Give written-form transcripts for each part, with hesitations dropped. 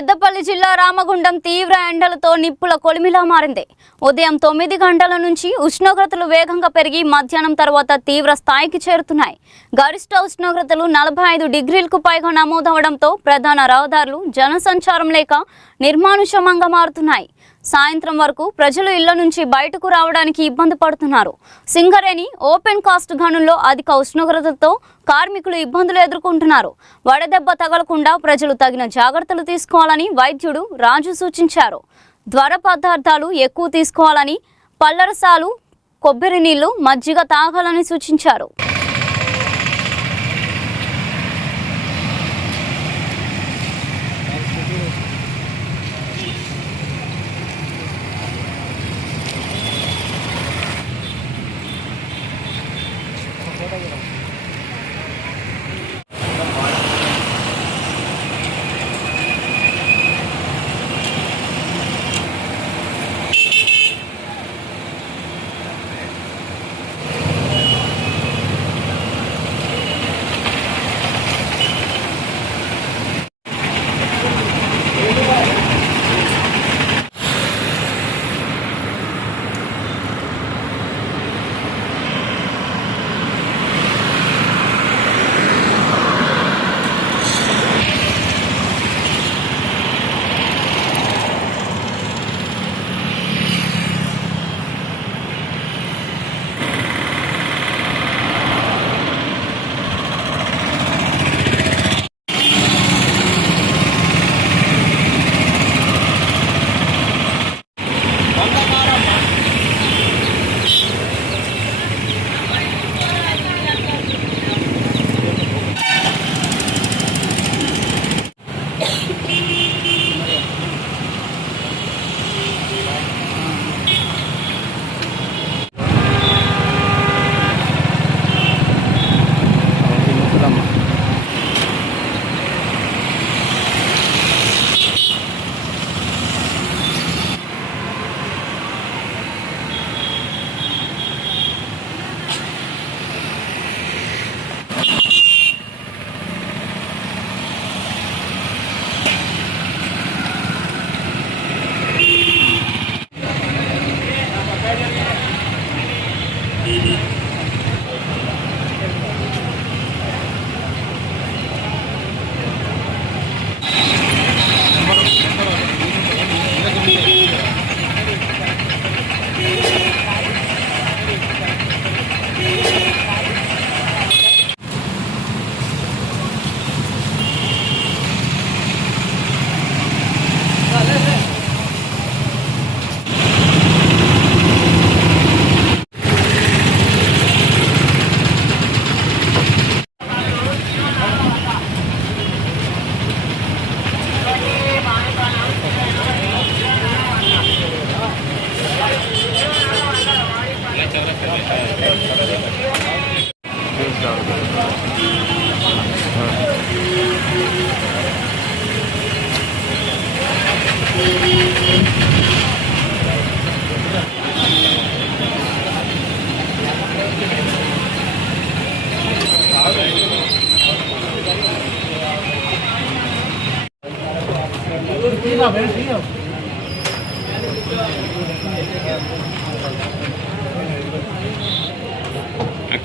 పెద్దపల్లి జిల్లా రామగుండం తీవ్ర ఎండలతో నిప్పుల కొలిమిలా మారింది. ఉదయం 9 గంటల నుంచి ఉష్ణోగ్రతలు వేగంగా పెరిగి మధ్యాహ్నం తర్వాత తీవ్ర స్థాయికి చేరుతున్నాయి. గరిష్ట ఉష్ణోగ్రతలు 45 డిగ్రీలకు పైగా నమోదవడంతో ప్రధాన రహదారులు జనసంచారం లేక నిర్మానుష్యంగా మారుతున్నాయి. సాయంత్రం వరకు ప్రజలు ఇళ్ల నుంచి బయటకు రావడానికి ఇబ్బంది పడుతున్నారు. సింగరేణి ఓపెన్ కాస్ట్ గనుల్లో అధిక ఉష్ణోగ్రతలతో కార్మికులు ఇబ్బందులు ఎదుర్కొంటున్నారు. వడదెబ్బ తగలకుండా ప్రజలు తగిన జాగ్రత్తలు తీసుకోవాలని వైద్యుడు రాజు సూచించారు. ద్రవ పదార్థాలు ఎక్కువ తీసుకోవాలని, పళ్ళరసాలు, కొబ్బరి నీళ్లు, మజ్జిగ తాగాలని సూచించారు.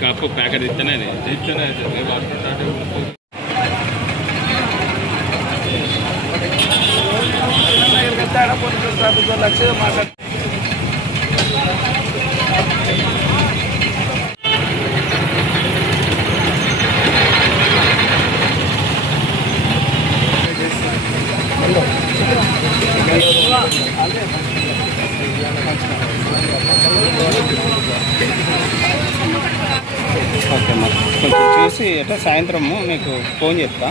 आपको पैकेट इतना है ఓకే అమ్మా, కొంచెం చూసి ఎట్లా సాయంత్రము మీకు ఫోన్ చేస్తా.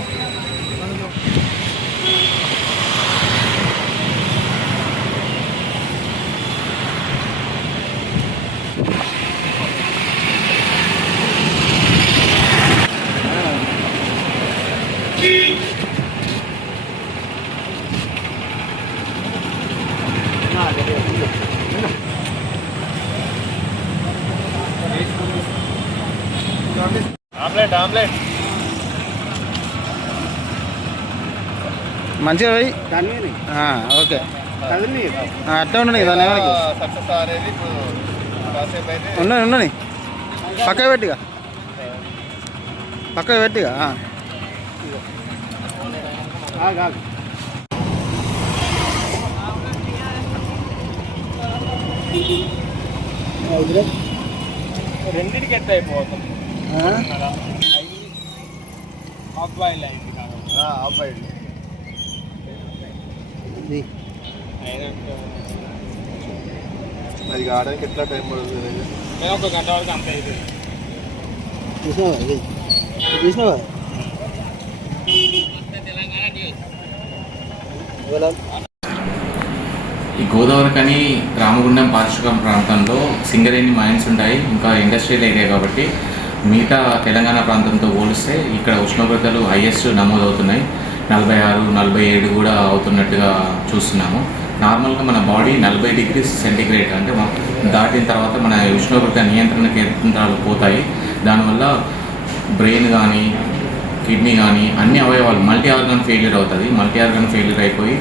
ఆమ్లెట్ మంచిగా పోయి దాని మీద ఓకే కదిలి అట్లా ఉండండి దాని ఎవరికి సక్సెస్ అనేది ఇప్పుడు కాసేపు అయితే ఉండని పక్క పెట్టిగా ఆగు. రెండింటికి ఎంత అయిపోతుంది హాఫ్ బాయిల్ అయింది కాబట్టి హాఫ్ బాయిల్ అది కావడానికి ఎట్లా టైం పడుతుంది నేను ఒక గంట వరకు అంత అవుతుంది చూసినావా ఈ గోదావరి కని రామగుండం పారిశ్రామిక ప్రాంతంలో సింగరేణి మైన్స్ ఉంటాయి, ఇంకా ఇండస్ట్రియల్ ఏరియా కాబట్టి మిగతా తెలంగాణ ప్రాంతంతో పోలిస్తే ఇక్కడ ఉష్ణోగ్రతలు హైయెస్ట్ నమోదవుతున్నాయి. 46, 47 కూడా అవుతున్నట్టుగా చూస్తున్నాము. నార్మల్గా మన బాడీ 40 డిగ్రీస్ సెంటిగ్రేడ్ అంటే దాటిన తర్వాత మన ఉష్ణోగ్రత నియంత్రణ కేంద్రాలు పోతాయి. దానివల్ల బ్రెయిన్ కానీ కిడ్నీ కానీ అన్ని అవయవాలు మల్టీ ఆర్గన్ ఫెయిల్యూర్ అవుతుంది. మల్టీ ఆర్గన్ ఫెయిల్యూర్ అయిపోయి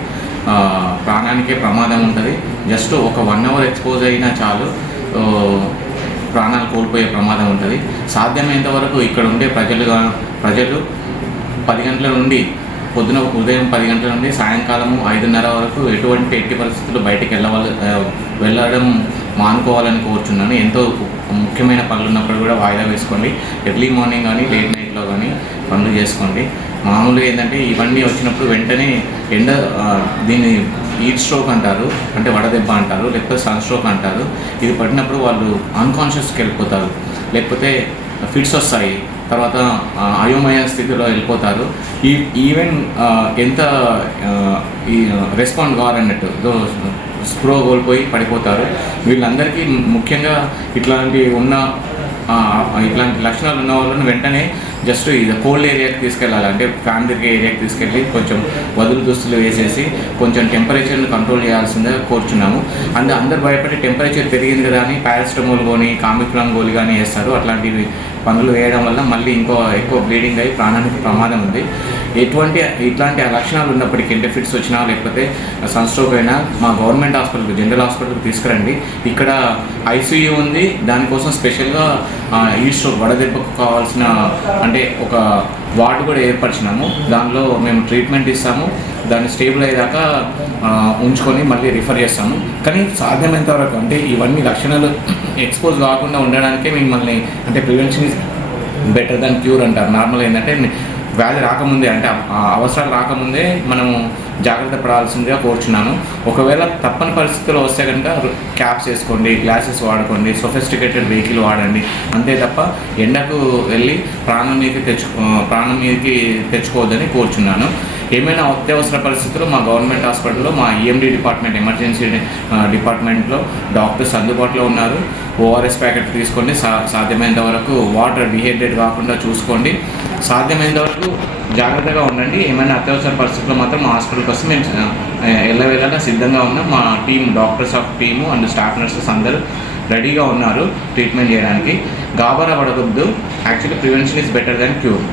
ప్రాణానికే ప్రమాదం ఉంటుంది. జస్ట్ ఒక 1 అవర్ ఎక్స్పోజ్ అయినా చాలు ప్రాణాలు కోల్పోయే ప్రమాదం ఉంటుంది. సాధ్యమైనంత వరకు ఇక్కడ ఉండే ప్రజలు 10 గంటల నుండి ఉదయం 10 గంటల నుండి సాయంకాలము 5:30 వరకు ఎట్టి పరిస్థితుల్లో బయటికి వెళ్ళడం మానుకోవాలని కోరుచున్నాను. ఎంతో ముఖ్యమైన పనులు ఉన్నప్పుడు కూడా వాయిదా వేసుకోండి. ఎర్లీ మార్నింగ్ కానీ లేట్ నైట్లో కానీ పనులు చేసుకోండి. మామూలుగా ఏంటంటే ఇవన్నీ వచ్చినప్పుడు వెంటనే దీన్ని హీట్ స్ట్రోక్ అంటారు, అంటే వడదెబ్బ అంటారు, లేకపోతే సన్ స్ట్రోక్ అంటారు. ఇది పడినప్పుడు వాళ్ళు అన్కాన్షియస్కి వెళ్ళిపోతారు, లేకపోతే ఫిట్స్ వస్తాయి, తర్వాత అయోమయ స్థితిలో వెళ్ళిపోతారు. ఈవెన్ ఎంత ఈ రెస్పాండ్ కావాలన్నట్టు స్ప్రో కోల్పోయి పడిపోతారు. వీళ్ళందరికీ ముఖ్యంగా ఇట్లాంటి లక్షణాలు ఉన్న వాళ్ళని వెంటనే జస్ట్ ఇది కోల్డ్ ఏరియాకి తీసుకెళ్ళాలి. అంటే ఫ్యాన్ తిరిగే ఏరియాకి తీసుకెళ్ళి కొంచెం వదులు దుస్తులు వేసేసి కొంచెం టెంపరేచర్ని కంట్రోల్ చేయాల్సిందిగా కోరుచున్నాము. అందరు భయపడి టెంపరేచర్ పెరిగింది కదా అని పారాసిటమాల్ కానీ కామిఫ్లాన్ గోళీ కానీ వేస్తారు. అట్లాంటివి పనులు వేయడం వల్ల మళ్ళీ ఎక్కువ బ్లీడింగ్ అయ్యి ప్రాణానికి ప్రమాదం ఉంది. ఇట్లాంటి లక్షణాలు ఉన్నప్పటికీ అంటే ఫిట్స్ వచ్చినా లేకపోతే సన్ స్ట్రోక్ అయినా మా గవర్నమెంట్ హాస్పిటల్కి జనరల్ హాస్పిటల్కి తీసుకురండి. ఇక్కడ ఐసీయూ ఉంది, దానికోసం స్పెషల్గా హీట్ స్ట్రోక్ వడదెబ్బకు కావాల్సిన అంటే ఒక వార్డు కూడా ఏర్పరిచినాము. దానిలో మేము ట్రీట్మెంట్ ఇస్తాము. దాన్ని స్టేబుల్ అయ్యేదాకా ఉంచుకొని మళ్ళీ రిఫర్ చేస్తాము. కానీ సాధ్యమైనంత వరకు అంటే ఇవన్నీ లక్షణాలు ఎక్స్పోజ్ కాకుండా ఉండడానికే మిమ్మల్ని అంటే prevention is better than cure అంటారు. నార్మల్ ఏంటంటే వ్యాధి రాకముందే అంటే అవసరాలు రాకముందే మనము జాగ్రత్త పడాల్సిందిగా కోరుచున్నాను. ఒకవేళ తప్పని పరిస్థితుల్లో వస్తే కనుక క్యాప్స్ వేసుకోండి, గ్లాసెస్ వాడుకోండి, సొఫిస్టికేటెడ్ వెహికల్ వాడండి. అంతే తప్ప ఎండకు వెళ్ళి ప్రాణం మీదకి తెచ్చుకోవద్దని కోరుచున్నాను. ఏమైనా అత్యవసర పరిస్థితుల్లో మా గవర్నమెంట్ హాస్పిటల్లో మా ఈఎండి డిపార్ట్మెంట్ ఎమర్జెన్సీ డిపార్ట్మెంట్లో డాక్టర్స్ అందుబాటులో ఉన్నారు. ఓఆర్ఎస్ ప్యాకెట్ తీసుకోండి. సాధ్యమైనంత వరకు వాటర్ డిహైడ్రేట్ కాకుండా చూసుకోండి. సాధ్యమైనంత వరకు జాగ్రత్తగా ఉండండి. ఏమైనా అత్యవసర పరిస్థితుల్లో మాత్రం మా హాస్పిటల్కి వస్తే మేము వెళ్ళవేళలా సిద్ధంగా ఉన్నాం. మా doctors of team and staff nurses అందరూ రెడీగా ఉన్నారు ట్రీట్మెంట్ చేయడానికి. గాబరా పడవద్దు. Actually prevention is better than cure.